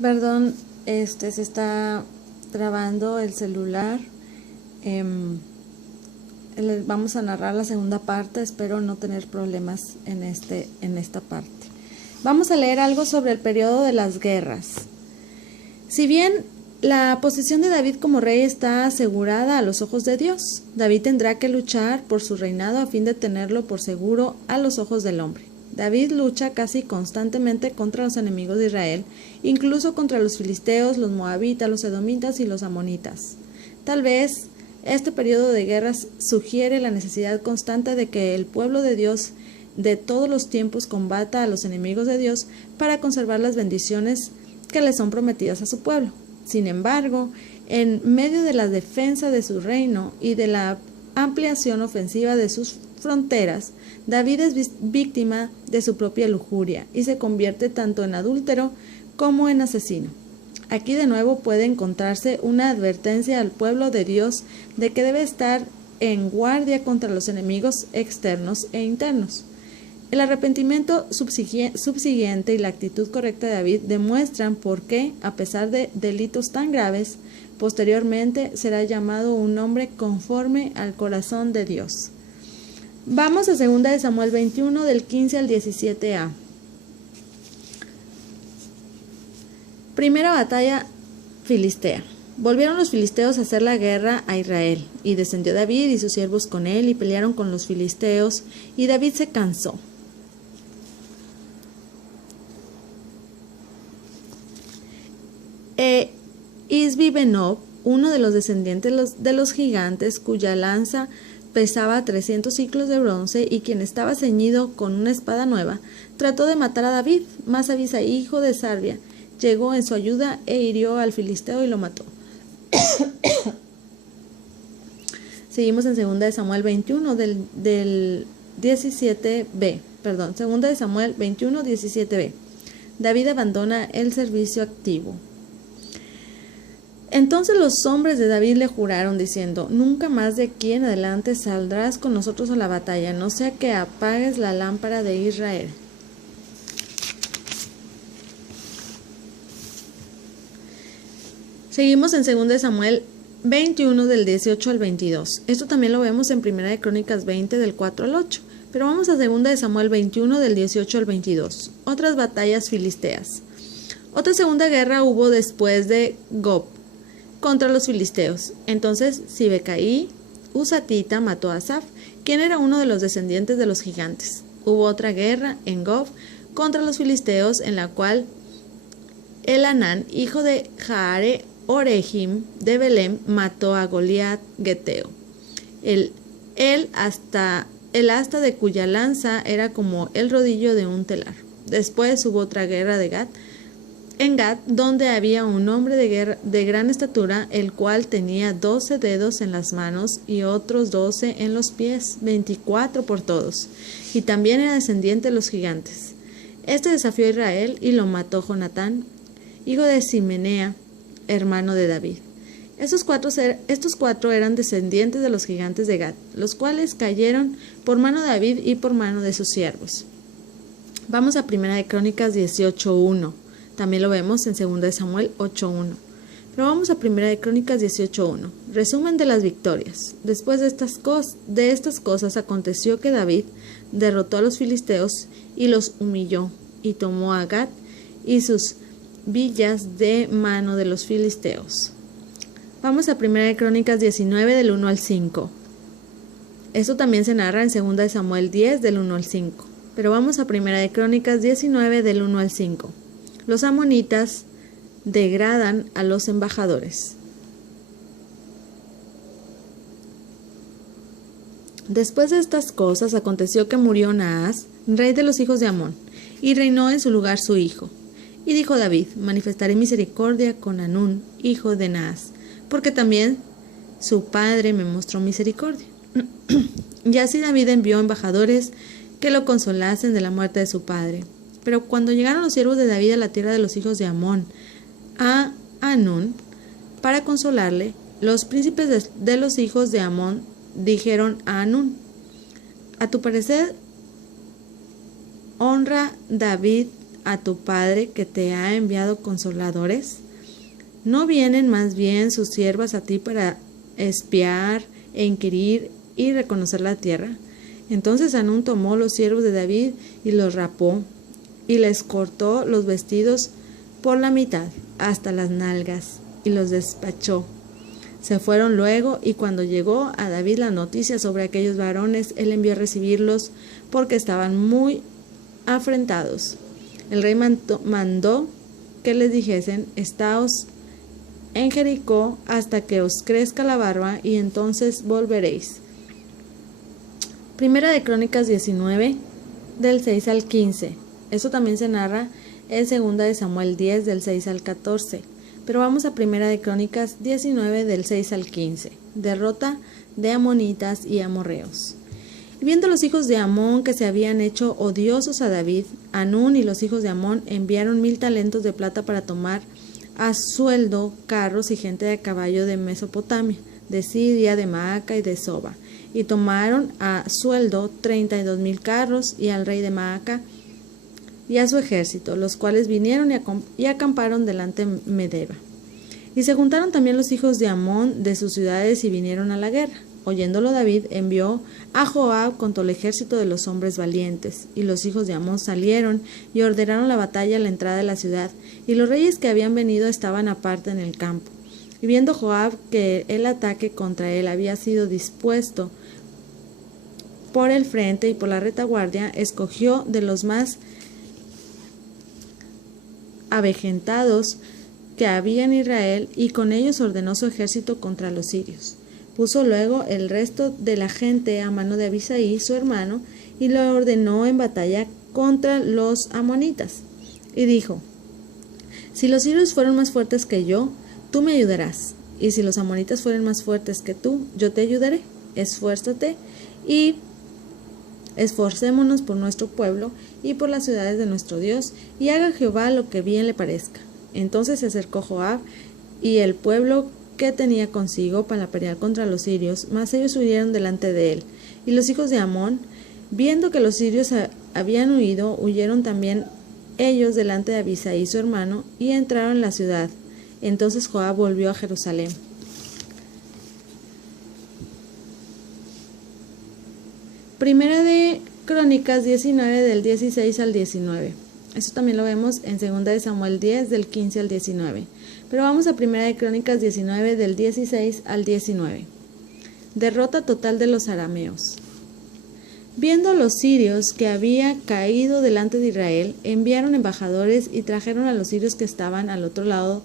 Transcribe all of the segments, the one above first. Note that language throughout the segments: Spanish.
Perdón, se está trabando el celular. Vamos a narrar la segunda parte. Espero no tener problemas en esta parte. Vamos a leer algo sobre el periodo de las guerras. Si bien la posición de David como rey está asegurada a los ojos de Dios, David tendrá que luchar por su reinado a fin de tenerlo por seguro a los ojos del hombre. David lucha casi constantemente contra los enemigos de Israel, incluso contra los filisteos, los moabitas, los edomitas y los amonitas. Tal vez este periodo de guerras sugiere la necesidad constante de que el pueblo de Dios de todos los tiempos combata a los enemigos de Dios para conservar las bendiciones que le son prometidas a su pueblo. Sin embargo, en medio de la defensa de su reino y de la ampliación ofensiva de sus fronteras, David es víctima de su propia lujuria y se convierte tanto en adúltero como en asesino. Aquí de nuevo puede encontrarse una advertencia al pueblo de Dios de que debe estar en guardia contra los enemigos externos e internos. El arrepentimiento subsiguiente y la actitud correcta de David demuestran por qué, a pesar de delitos tan graves, posteriormente será llamado un hombre conforme al corazón de Dios. Vamos a 2 de Samuel 21 del 15 al 17a. Primera batalla filistea. Volvieron los filisteos a hacer la guerra a Israel, y descendió David y sus siervos con él y pelearon con los filisteos, y David se cansó. Isbi-Benob, uno de los descendientes de los gigantes, cuya lanza pesaba 300 siclos de bronce y quien estaba ceñido con una espada nueva, trató de matar a David, mas Abisai, hijo de Sarbia, llegó en su ayuda e hirió al filisteo y lo mató. Seguimos en 2 de Samuel 21 del 17b. Perdón, 2 de Samuel 21, 17b. David abandona el servicio activo. Entonces los hombres de David le juraron diciendo: nunca más de aquí en adelante saldrás con nosotros a la batalla, no sea que apagues la lámpara de Israel. Seguimos en 2 de Samuel 21 del 18 al 22. Esto también lo vemos en 1 de Crónicas 20 del 4 al 8. Pero vamos a 2 de Samuel 21 del 18 al 22. Otras batallas filisteas. Otra segunda guerra hubo después de Gob contra los filisteos. Entonces Sibecaí Husatita mató a Asaph, quien era uno de los descendientes de los gigantes. Hubo otra guerra en Gob contra los filisteos, en la cual Elanán, hijo de Jaare Orejim de Belén, mató a Goliat Geteo. El asta de cuya lanza era como el rodillo de un telar. Después hubo otra guerra de Gat, en Gat, donde había un hombre de gran estatura, el cual tenía 12 dedos en las manos y otros 12 en los pies, 24 por todos, y también era descendiente de los gigantes. Este desafió a Israel y lo mató Jonatán, hijo de Simenea, hermano de David. Estos cuatro eran descendientes de los gigantes de Gat, los cuales cayeron por mano de David y por mano de sus siervos. Vamos a 1 de Crónicas 18:1. También lo vemos en 2 de Samuel 8:1. Pero vamos a 1 de Crónicas 18:1. Resumen de las victorias. Después de estas cosas aconteció que David derrotó a los filisteos y los humilló, y tomó a Gat y sus villas de mano de los filisteos. Vamos a 1 de Crónicas 19 del 1 al 5. Esto también se narra en 2 de Samuel 10 del 1 al 5. Pero vamos a 1 de Crónicas 19 del 1 al 5. Los amonitas degradan a los embajadores. Después de estas cosas aconteció que murió Naas, rey de los hijos de Amón, y reinó en su lugar su hijo. Y dijo David: manifestaré misericordia con Hanún, hijo de Naas, porque también su padre me mostró misericordia. Y así David envió embajadores que lo consolasen de la muerte de su padre. Pero cuando llegaron los siervos de David a la tierra de los hijos de Amón, a Hanún, para consolarle, los príncipes de los hijos de Amón dijeron a Hanún: a tu parecer, honra David a tu padre que te ha enviado consoladores? ¿No vienen más bien sus siervas a ti para espiar e inquirir y reconocer la tierra? Entonces Hanún tomó los siervos de David y los rapó, y les cortó los vestidos por la mitad, hasta las nalgas, y los despachó. Se fueron luego, y cuando llegó a David la noticia sobre aquellos varones, él envió a recibirlos, porque estaban muy afrentados. El rey mandó que les dijesen: estaos en Jericó hasta que os crezca la barba, y entonces volveréis. Primera de Crónicas 19, del 6 al 15. Eso también se narra en Segunda de Samuel 10, del 6 al 14. Pero vamos a Primera de Crónicas 19, del 6 al 15. Derrota de amonitas y amorreos. Y viendo los hijos de Amón que se habían hecho odiosos a David, Hanún y los hijos de Amón enviaron 1000 talentos de plata para tomar a sueldo carros y gente de caballo de Mesopotamia, de Siria, de Maaca y de Soba. Y tomaron a sueldo 32,000 carros y al rey de Maaca y a su ejército, los cuales vinieron y acamparon delante de Medeba. Y se juntaron también los hijos de Amón de sus ciudades y vinieron a la guerra. Oyéndolo David envió a Joab con todo el ejército de los hombres valientes, y los hijos de Amón salieron y ordenaron la batalla a la entrada de la ciudad, y los reyes que habían venido estaban aparte en el campo. Y viendo Joab que el ataque contra él había sido dispuesto por el frente y por la retaguardia, escogió de los más avejentados que había en Israel, y con ellos ordenó su ejército contra los sirios. Puso luego el resto de la gente a mano de Abisai, su hermano, y lo ordenó en batalla contra los amonitas. Y dijo: si los sirios fueron más fuertes que yo, tú me ayudarás, y si los amonitas fueren más fuertes que tú, yo te ayudaré. Esfuérzate y esforcémonos por nuestro pueblo y por las ciudades de nuestro Dios, y haga Jehová lo que bien le parezca. Entonces se acercó Joab y el pueblo que tenía consigo para pelear contra los sirios, mas ellos huyeron delante de él. Y los hijos de Amón, viendo que los sirios habían huido, huyeron también ellos delante de Abisai su hermano, y entraron en la ciudad. Entonces Joab volvió a Jerusalén. Primera de Crónicas 19, del 16 al 19. Eso también lo vemos en Segunda de Samuel 10, del 15 al 19. Pero vamos a Primera de Crónicas 19, del 16 al 19. Derrota total de los arameos. Viendo los sirios que había caído delante de Israel, enviaron embajadores y trajeron a los sirios que estaban al otro lado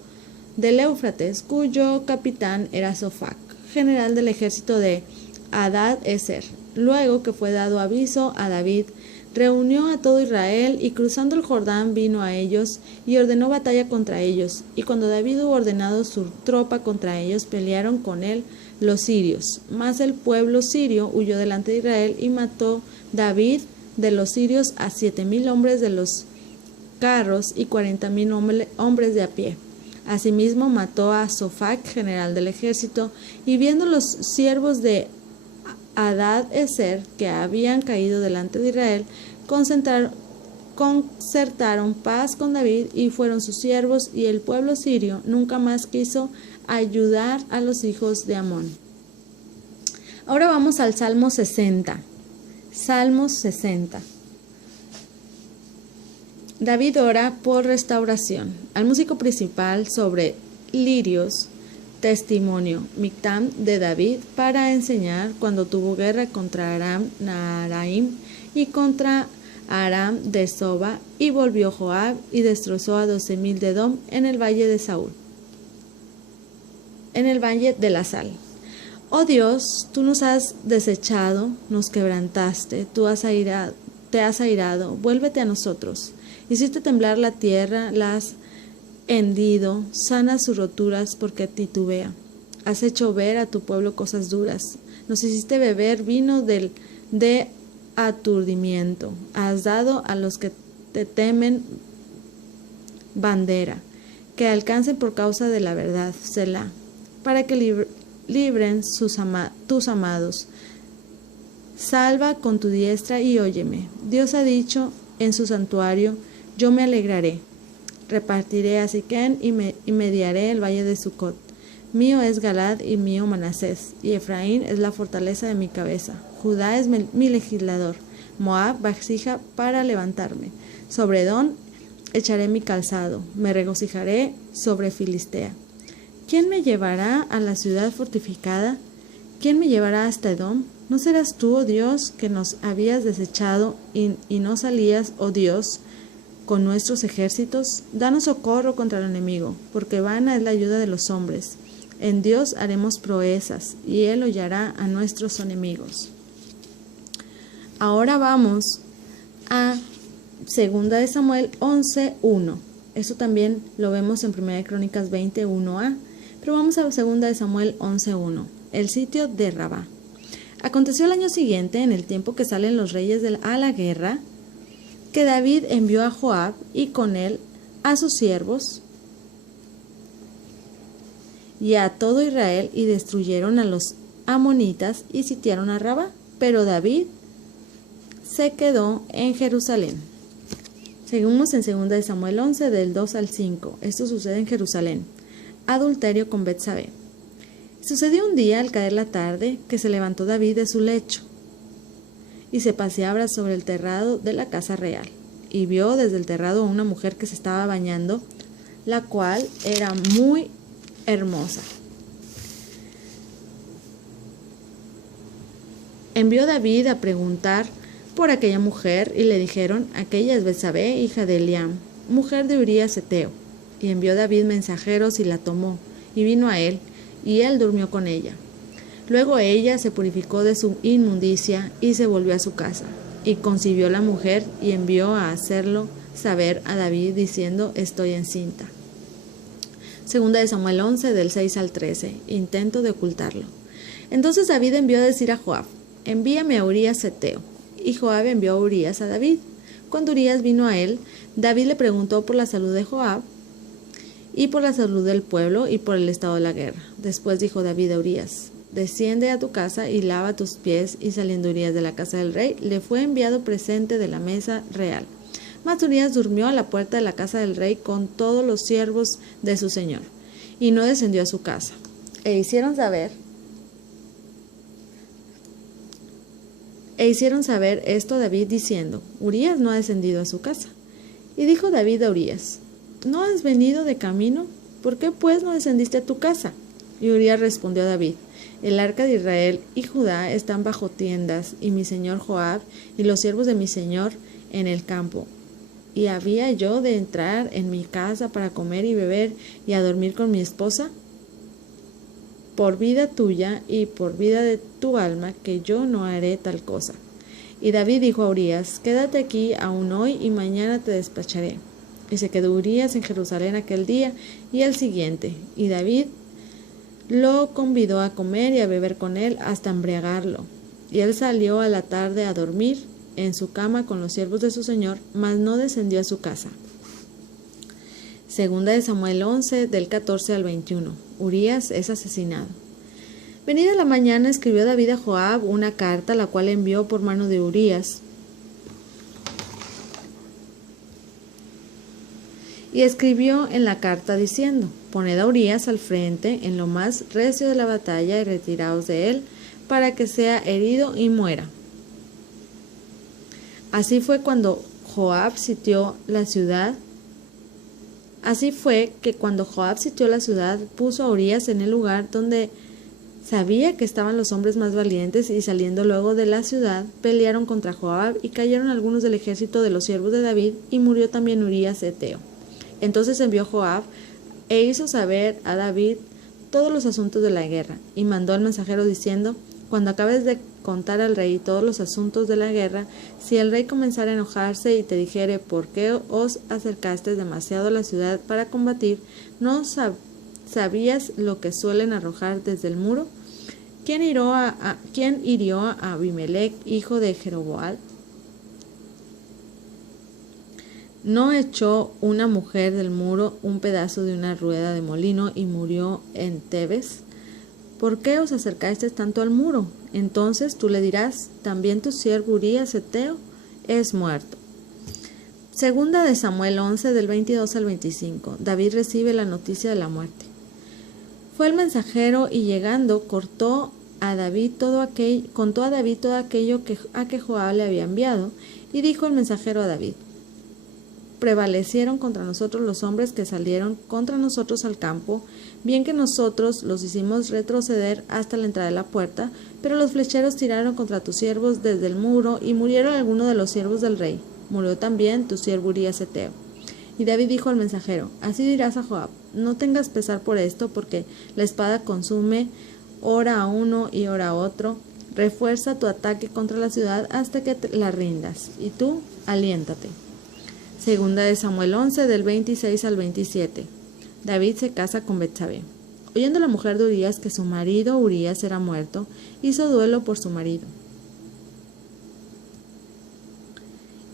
del Éufrates, cuyo capitán era Sofac, general del ejército de Hadad-Ezer. Luego que fue dado aviso a David, reunió a todo Israel, y cruzando el Jordán vino a ellos y ordenó batalla contra ellos. Y cuando David hubo ordenado su tropa contra ellos, pelearon con él los sirios. Mas el pueblo sirio huyó delante de Israel, y mató David de los sirios a 7,000 hombres de los carros y 40,000 hombres de a pie. Asimismo mató a Sofac, general del ejército, y viendo los siervos de Hadad-Ezer que habían caído delante de Israel, concertaron paz con David, y fueron sus siervos, y el pueblo sirio nunca más quiso ayudar a los hijos de Amón. Ahora vamos al Salmo 60. Salmos 60. David ora por restauración. Al músico principal sobre lirios, testimonio, Mictam de David, para enseñar cuando tuvo guerra contra Aram Naharaim y contra Aram de Soba, y volvió Joab y destrozó a 12,000 de Edom en el valle de Saúl, en el valle de la sal. Oh Dios, tú nos has desechado, nos quebrantaste, te has airado, vuélvete a nosotros. Hiciste temblar la tierra, la has hendido, sana sus roturas porque titubea. Has hecho ver a tu pueblo cosas duras. Nos hiciste beber vino de aturdimiento. Has dado a los que te temen bandera, que alcancen por causa de la verdad, Selah, para que libren tus amados. Salva con tu diestra y óyeme. Dios ha dicho en su santuario: yo me alegraré. Repartiré a Siquén y mediaré el valle de Sucot. Mío es Galad y mío Manasés, y Efraín es la fortaleza de mi cabeza. Judá es mi legislador, Moab vasija para levantarme. Sobre Edom echaré mi calzado, me regocijaré sobre Filistea. ¿Quién me llevará a la ciudad fortificada? ¿Quién me llevará hasta Edom? ¿No serás tú, oh Dios, que nos habías desechado y no salías, oh Dios, con nuestros ejércitos? Danos socorro contra el enemigo, porque vana es la ayuda de los hombres. En Dios haremos proezas, y Él hollará a nuestros enemigos. Ahora vamos a 2 Samuel 11:1. Eso también lo vemos en 1 Crónicas 20:1a. Pero vamos a 2 Samuel 11:1. El sitio de Rabá. Aconteció el año siguiente, en el tiempo que salen los reyes a la guerra, que David envió a Joab y con él a sus siervos y a todo Israel, y destruyeron a los amonitas y sitiaron a Rabá. Pero David se quedó en Jerusalén. Seguimos en 2 Samuel 11, del 2 al 5. Esto sucede en Jerusalén. Adulterio con Betsabé. Sucedió un día, al caer la tarde, que se levantó David de su lecho y se paseaba sobre el terrado de la casa real, y vio desde el terrado a una mujer que se estaba bañando, la cual era muy hermosa. Envió David a preguntar por aquella mujer, y le dijeron: aquella es Betsabé, hija de Eliam, mujer de Urías Heteo. Y envió David mensajeros y la tomó, y vino a él, y él durmió con ella. Luego ella se purificó de su inmundicia y se volvió a su casa. Y concibió la mujer y envió a hacerlo saber a David, diciendo: estoy encinta. 2 Samuel 11, del 6 al 13. Intento de ocultarlo. Entonces David envió a decir a Joab: envíame a Urías Heteo. Y Joab envió a Urías a David. Cuando Urías vino a él, David le preguntó por la salud de Joab y por la salud del pueblo y por el estado de la guerra. Después dijo David a Urías: desciende a tu casa y lava tus pies. Y saliendo Urías de la casa del rey, le fue enviado presente de la mesa real. Mas Urías durmió a la puerta de la casa del rey con todos los siervos de su señor, y no descendió a su casa. E hicieron saber esto a David, diciendo: Urías no ha descendido a su casa. Y dijo David a Urías: ¿no has venido de camino? ¿Por qué pues no descendiste a tu casa? Y Urías respondió a David: el arca de Israel y Judá están bajo tiendas, y mi señor Joab y los siervos de mi señor en el campo. ¿Y había yo de entrar en mi casa para comer y beber y a dormir con mi esposa? Por vida tuya y por vida de tu alma, que yo no haré tal cosa. Y David dijo a Urías: quédate aquí aún hoy, y mañana te despacharé. Y se quedó Urías en Jerusalén aquel día y el siguiente, y David lo convidó a comer y a beber con él hasta embriagarlo. Y él salió a la tarde a dormir en su cama con los siervos de su señor, mas no descendió a su casa. 2 Samuel 11, del 14 al 21. Urías es asesinado. Venida la mañana, escribió David a Joab una carta, la cual envió por mano de Urías. Y escribió en la carta diciendo: poned a Urías al frente en lo más recio de la batalla, y retiraos de él, para que sea herido y muera. Así fue que cuando Joab sitió la ciudad, puso a Urías en el lugar donde sabía que estaban los hombres más valientes, y saliendo luego de la ciudad, pelearon contra Joab, y cayeron algunos del ejército de los siervos de David, y murió también Urías Heteo. Entonces envió Joab e hizo saber a David todos los asuntos de la guerra, y mandó al mensajero diciendo: cuando acabes de contar al rey todos los asuntos de la guerra, si el rey comenzara a enojarse y te dijere: ¿por qué os acercasteis demasiado a la ciudad para combatir? ¿No sabías lo que suelen arrojar desde el muro? ¿Quién hirió a Abimelech, hijo de Jeroboam? ¿No echó una mujer del muro un pedazo de una rueda de molino y murió en Tebes? ¿Por qué os acercasteis tanto al muro? Entonces tú le dirás: también tu siervo Urías Heteo es muerto. Segunda de Samuel 11 del 22 al 25. David recibe la noticia de la muerte. Fue el mensajero y llegando contó a David todo aquello que Joab le había enviado, y dijo el mensajero a David: prevalecieron contra nosotros los hombres que salieron contra nosotros al campo, bien que nosotros los hicimos retroceder hasta la entrada de la puerta, pero los flecheros tiraron contra tus siervos desde el muro, y murieron algunos de los siervos del rey. Murió también tu siervo Urías Heteo. Y David dijo al mensajero: así dirás a Joab: no tengas pesar por esto, porque la espada consume ora a uno y ora a otro. Refuerza tu ataque contra la ciudad hasta que la rindas, y tú aliéntate. Segunda de Samuel 11 del 26 al 27. David se casa con Betsabé. Oyendo la mujer de Urías que su marido Urías era muerto, hizo duelo por su marido.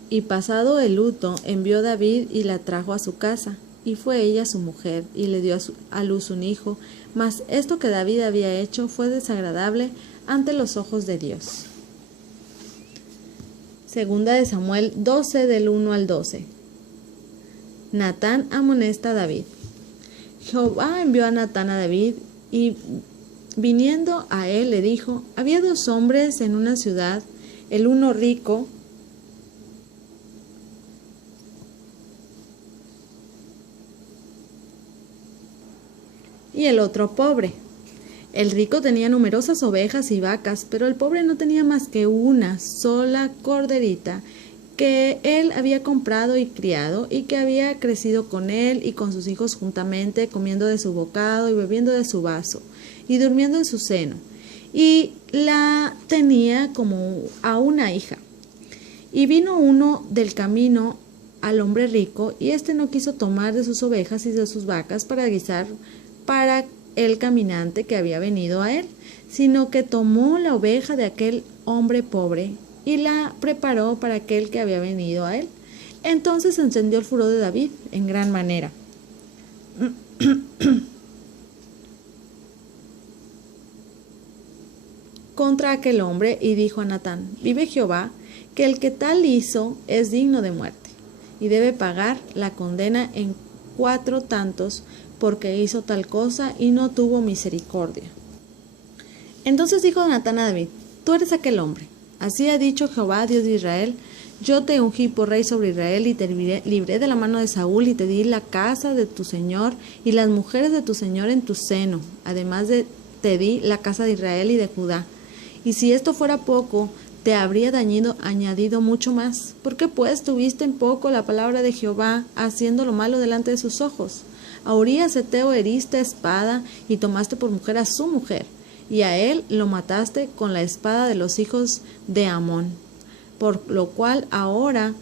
Y pasado el luto, envió David y la trajo a su casa, y fue ella su mujer, y le dio a luz un hijo, mas esto que David había hecho fue desagradable ante los ojos de Dios. Segunda de Samuel 12 del 1 al 12. Natán amonesta a David. Jehová envió a Natán a David, y viniendo a él le dijo: había dos hombres en una ciudad, el uno rico y el otro pobre. El rico tenía numerosas ovejas y vacas, pero el pobre no tenía más que una sola corderita que él había comprado y criado, y que había crecido con él y con sus hijos juntamente, comiendo de su bocado y bebiendo de su vaso, y durmiendo en su seno, y la tenía como a una hija. Y vino uno del camino al hombre rico, y éste no quiso tomar de sus ovejas y de sus vacas para guisar para el caminante que había venido a él, sino que tomó la oveja de aquel hombre pobre y la preparó para aquel que había venido a él. Entonces se encendió el furor de David en gran manera. Contra aquel hombre, y dijo a Natán: vive Jehová, que el que tal hizo es digno de muerte, y debe pagar la condena en 4 tantos, porque hizo tal cosa y no tuvo misericordia. Entonces dijo Natán a David: tú eres aquel hombre. Así ha dicho Jehová, Dios de Israel: yo te ungí por rey sobre Israel, y te libré de la mano de Saúl, y te di la casa de tu señor y las mujeres de tu señor en tu seno. Además te di la casa de Israel y de Judá. Y si esto fuera poco, te habría añadido mucho más. ¿Por qué pues tuviste en poco la palabra de Jehová, haciendo lo malo delante de sus ojos? A Urías Heteo heriste a espada, y tomaste por mujer a su mujer, y a él lo mataste con la espada de los hijos de Amón. Por lo cual ahora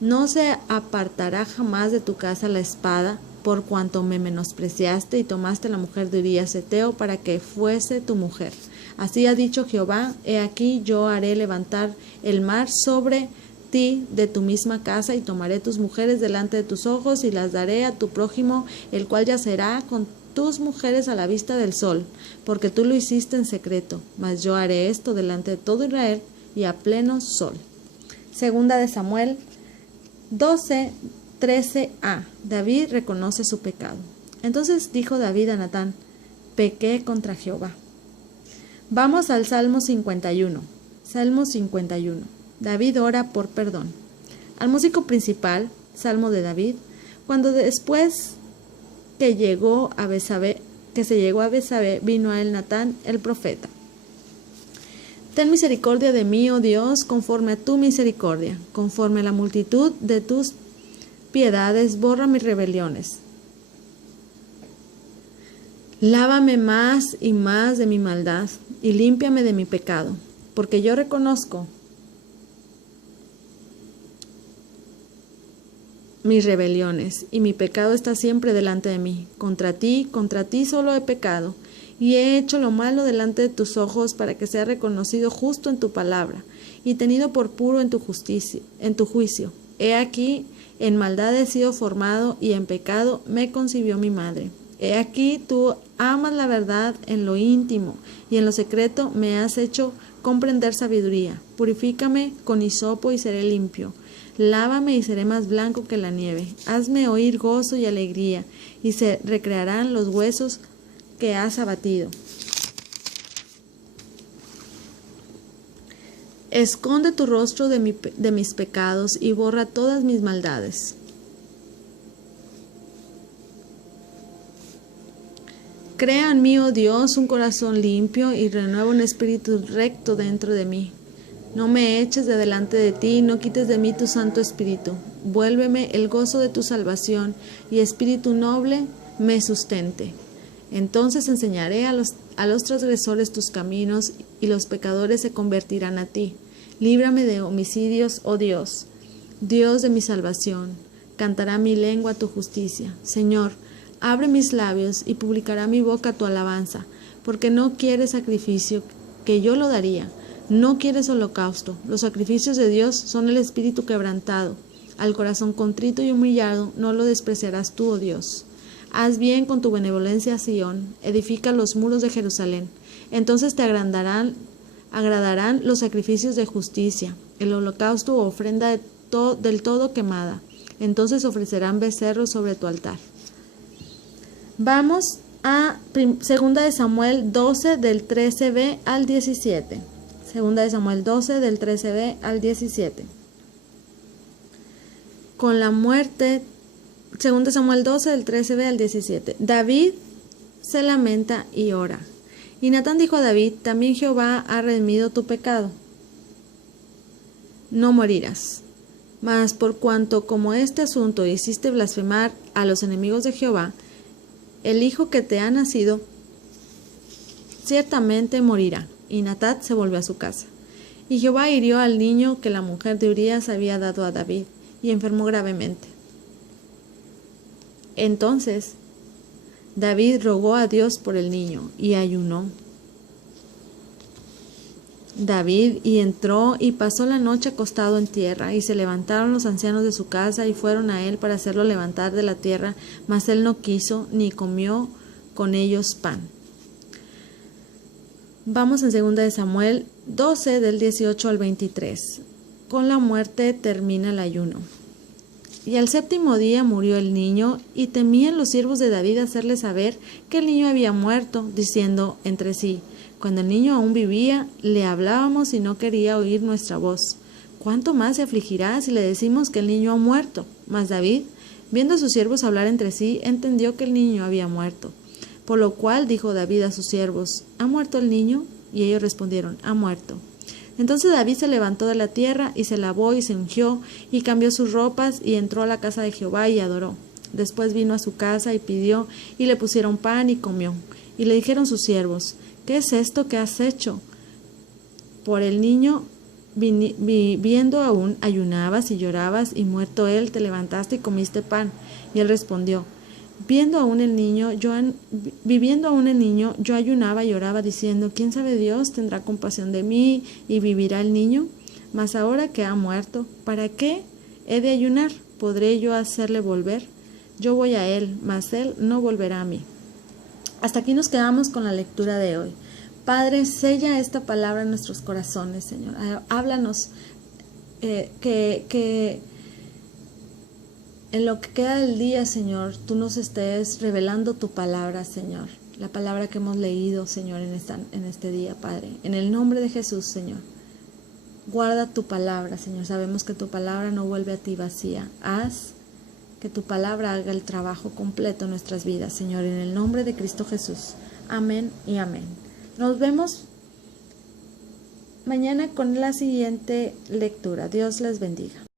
no se apartará jamás de tu casa la espada, por cuanto me menospreciaste y tomaste la mujer de Urías Heteo para que fuese tu mujer. Así ha dicho Jehová: he aquí yo haré levantar el mar sobre ti de tu misma casa, y tomaré tus mujeres delante de tus ojos, y las daré a tu prójimo, el cual yacerá con tus mujeres a la vista del sol, porque tú lo hiciste en secreto, mas yo haré esto delante de todo Israel y a pleno sol. Segunda de Samuel 12, 13a. David reconoce su pecado. Entonces dijo David a Natán: pequé contra Jehová. Vamos al Salmo 51. Salmo 51. David ora por perdón. Al músico principal, Salmo de David, cuando después que se llegó a Betsabé, vino a él Natán el profeta. Ten misericordia de mí, oh Dios, conforme a tu misericordia, conforme a la multitud de tus piedades, borra mis rebeliones. Lávame más y más de mi maldad, y límpiame de mi pecado, porque yo reconozco mis rebeliones, y mi pecado está siempre delante de mí. Contra ti solo he pecado, y he hecho lo malo delante de tus ojos, para que sea reconocido justo en tu palabra, y tenido por puro en tu juicio. He aquí, en maldad he sido formado, y en pecado me concibió mi madre. He aquí, tú amas la verdad en lo íntimo, y en lo secreto me has hecho comprender sabiduría. Purifícame con hisopo y seré limpio. Lávame y seré más blanco que la nieve. Hazme oír gozo y alegría, y se recrearán los huesos que has abatido. Esconde tu rostro de mis pecados y borra todas mis maldades. Crea en mí, oh Dios, un corazón limpio y renueva un espíritu recto dentro de mí. No me eches de delante de ti, no quites de mí tu Santo Espíritu. Vuélveme el gozo de tu salvación y espíritu noble me sustente. Entonces enseñaré a los transgresores tus caminos y los pecadores se convertirán a ti. Líbrame de homicidios, oh Dios, Dios de mi salvación. Cantará mi lengua tu justicia. Señor, abre mis labios y publicará mi boca tu alabanza, porque no quieres sacrificio, que yo lo daría. No quieres holocausto. Los sacrificios de Dios son el espíritu quebrantado. Al corazón contrito y humillado no lo despreciarás tú, oh Dios. Haz bien con tu benevolencia a Sión, edifica los muros de Jerusalén. Entonces te agradarán los sacrificios de justicia, el holocausto o ofrenda del todo quemada. Entonces ofrecerán becerros sobre tu altar. Vamos a 2 de Samuel 12 del 13b al 17. 2 de Samuel 12 del 13b al 17. Con la muerte, 2 de Samuel 12 del 13b al 17. David se lamenta y ora. Y Natán dijo a David: también Jehová ha redimido tu pecado. No morirás. Mas por cuanto como este asunto hiciste blasfemar a los enemigos de Jehová, el hijo que te ha nacido ciertamente morirá. Y Natán se volvió a su casa. Y Jehová hirió al niño que la mujer de Urías había dado a David, y enfermó gravemente. Entonces David rogó a Dios por el niño, y ayunó. David y entró y pasó la noche acostado en tierra, y se levantaron los ancianos de su casa y fueron a él para hacerlo levantar de la tierra, mas él no quiso ni comió con ellos pan. Vamos en 2 de Samuel 12 del 18 al 23. Con la muerte termina el ayuno. Y al 7º día murió el niño, y temían los siervos de David hacerle saber que el niño había muerto, diciendo entre sí: cuando el niño aún vivía, le hablábamos y no quería oír nuestra voz. ¿Cuánto más se afligirá si le decimos que el niño ha muerto? Mas David, viendo a sus siervos hablar entre sí, entendió que el niño había muerto. Por lo cual dijo David a sus siervos: ¿ha muerto el niño? Y ellos respondieron: ha muerto. Entonces David se levantó de la tierra y se lavó y se ungió y cambió sus ropas y entró a la casa de Jehová y adoró. Después vino a su casa y pidió y le pusieron pan y comió. Y le dijeron sus siervos: ¿qué es esto que has hecho? Por el niño viviendo aún ayunabas y llorabas, y muerto él te levantaste y comiste pan. Y él respondió: viviendo aún el niño, yo ayunaba y lloraba, diciendo: ¿quién sabe Dios tendrá compasión de mí y vivirá el niño? Mas ahora que ha muerto, ¿para qué he de ayunar? ¿Podré yo hacerle volver? Yo voy a él, mas él no volverá a mí. Hasta aquí nos quedamos con la lectura de hoy. Padre, sella esta palabra en nuestros corazones, Señor. Háblanos que en lo que queda del día, Señor, tú nos estés revelando tu palabra, Señor. La palabra que hemos leído, Señor, en este día, Padre. En el nombre de Jesús, Señor. Guarda tu palabra, Señor. Sabemos que tu palabra no vuelve a ti vacía. Haz que tu palabra haga el trabajo completo en nuestras vidas, Señor. En el nombre de Cristo Jesús. Amén y amén. Nos vemos mañana con la siguiente lectura. Dios les bendiga.